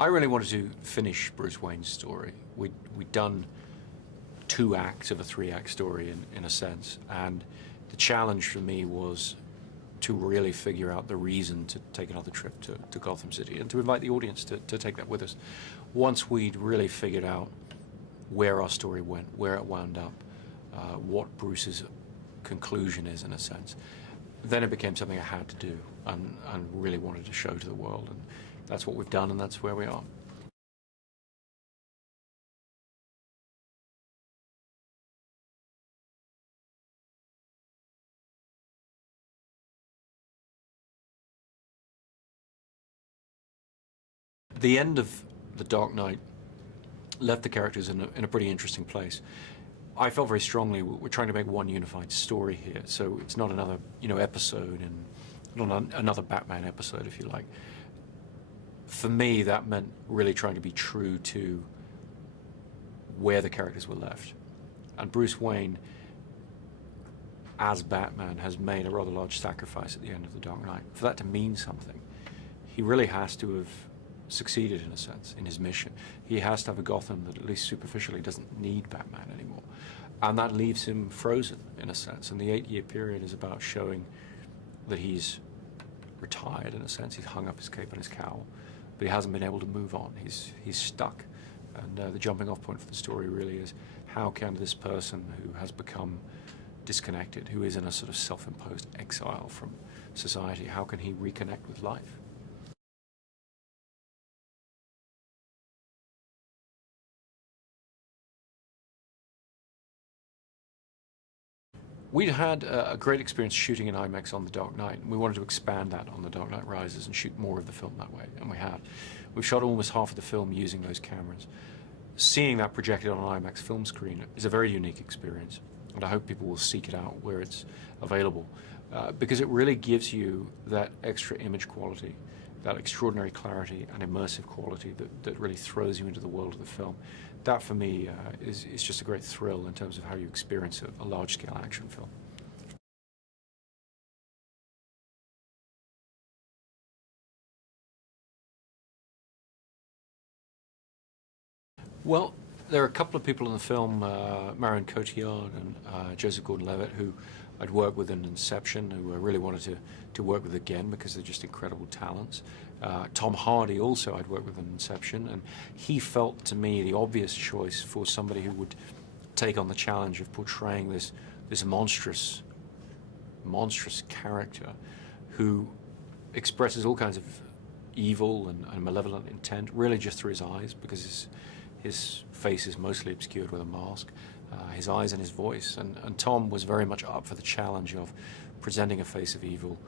I really wanted to finish Bruce Wayne's story. We'd done 2 acts of a 3-act story in a sense, and the challenge for me was to really figure out the reason to take another trip to Gotham City and to invite the audience to take that with us. Once we'd really figured out where our story went, where it wound up, what Bruce's conclusion is in a sense, then it became something I had to do and really wanted to show to the world. And that's what we've done, and that's where we are. The end of The Dark Knight left the characters in a pretty interesting place. I felt very strongly we're trying to make one unified story here, so it's not another episode and not another Batman episode, if you like. For me, that meant really trying to be true to where the characters were left. And Bruce Wayne, as Batman, has made a rather large sacrifice at the end of The Dark Knight. For that to mean something, he really has to have succeeded, in a sense, in his mission. He has to have a Gotham that, at least superficially, doesn't need Batman anymore. And that leaves him frozen, in a sense. And the 8-year period is about showing that he's retired, in a sense. He's hung up his cape and his cowl, but he hasn't been able to move on. He's stuck. And the jumping off point for the story really is, how can this person who has become disconnected, who is in a sort of self-imposed exile from society, how can he reconnect with life? We'd had a great experience shooting in IMAX on The Dark Knight, and we wanted to expand that on The Dark Knight Rises and shoot more of the film that way, and we have. We've shot almost half of the film using those cameras. Seeing that projected on an IMAX film screen is a very unique experience, and I hope people will seek it out where it's available, because it really gives you that extra image quality, that extraordinary clarity and immersive quality that really throws you into the world of the film. That, for me, is just a great thrill in terms of how you experience a large-scale action film. Well, there are a couple of people in the film, Marion Cotillard and Joseph Gordon-Levitt, who I'd worked with in Inception, who I really wanted to work with again because they're just incredible talents. Tom Hardy also I'd worked with in Inception, and he felt to me the obvious choice for somebody who would take on the challenge of portraying this monstrous character who expresses all kinds of evil and malevolent intent, really just through his eyes, because his face is mostly obscured with a mask, his eyes and his voice. And Tom was very much up for the challenge of presenting a face of evil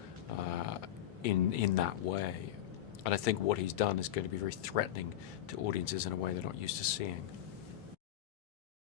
in that way. And I think what he's done is going to be very threatening to audiences in a way they're not used to seeing.